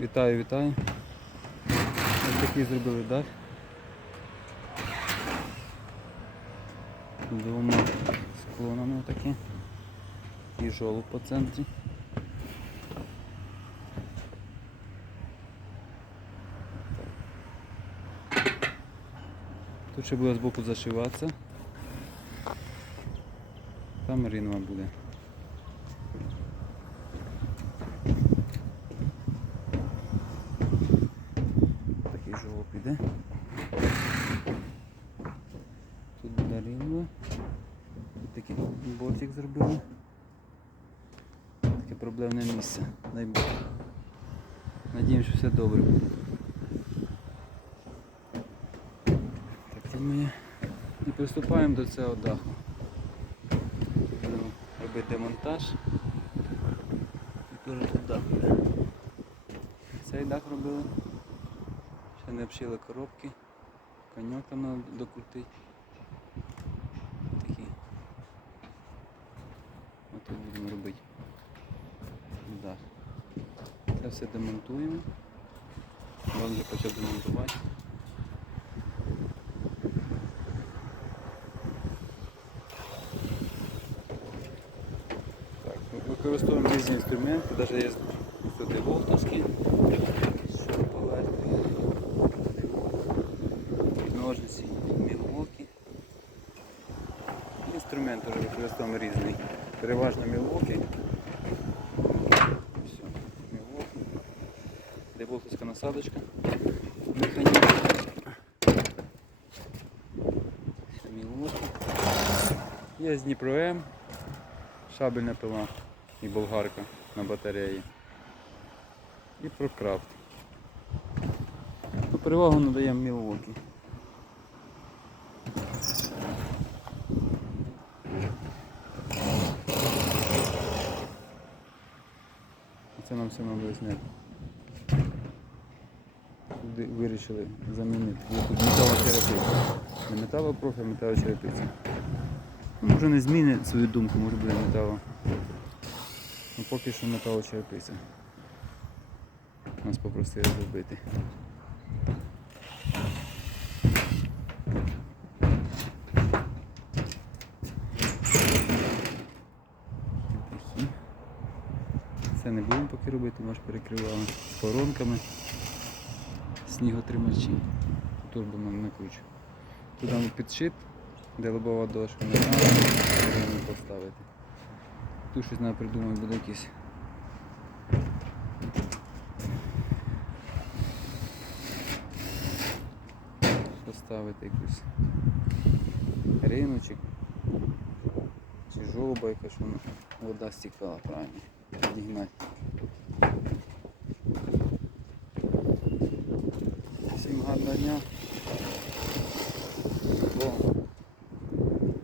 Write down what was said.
Вітаю, вітаю. Ось такий зробили дах. Двома склонами отакі. І жолоб по центрі. Тут ще буде збоку зашиватися. Там ринва буде. Такий. Тут буде. Тут такий бортик зробили. Таке проблемне місце. Дай Бог. Надіємося, що все добре буде. Так, це моє. І приступаємо до цього даху. Будемо робити демонтаж. І теж тут дах. Цей дах робили. Не коробки. Коньок там треба докрутити. Такі. Отут будемо робити. Дах. Це все демонтуємо. Вон вже почав демонтувати. Використовуємо різні інструменти, навіть є сюди волтовські, шуруповерти, Інструмент теж використовуємо різний. Переважно мілвоки. Все, мілвоки. Де насадочка. Механізм. Мілвоки. Є з Дніпро М шабельна пила і болгарка на батареї. І прокрафт. Ну, перевагу надаємо Це нам все треба зняти. Туди вирішили замінити. Є металочерепиця. Не металопрофі, а металочерепиця. Ну, Може не змінить свою думку, може буде метало. Ну поки що металочерепиця. Нас попросили зробити. Такі. Це не будемо поки робити, може перекривали з коронками, сніготримачі. Турбо нам накручу. Туди ми підшип, де лобова дошка, не можемо поставити. Тут щось треба придумати, буде якийсь. Поставити якусь риночок чи жолоба якась, щоб вода стікала правильно. Підігнати. Всім гарного дня. З Богом.